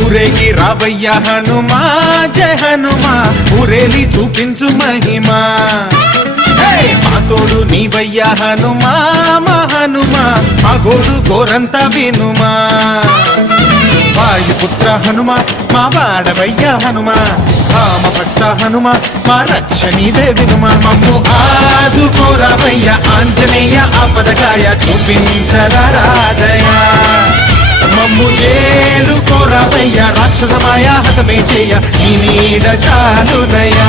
ఊరేగి రావయ్య హనుమా జయ హనుమా ఊరేలి చూపించు మహిమా మా తోడు నీవయ్య హనుమా మా హనుమా మా గోడు గోరంత వినుమా వాయుపుత్ర హనుమా మా వాడవయ్య హనుమా రామ భక్త హనుమా మా రక్షణీదే వినుమా మమ్ము ఆదుకోరావయ్య ఆంజనేయ ఆపదకాయ చూపించరాదయా మమ్ము ఏలు కోరావయ్య రాక్షసమాయ హతమే చేయ నీ నీడ చాలునయా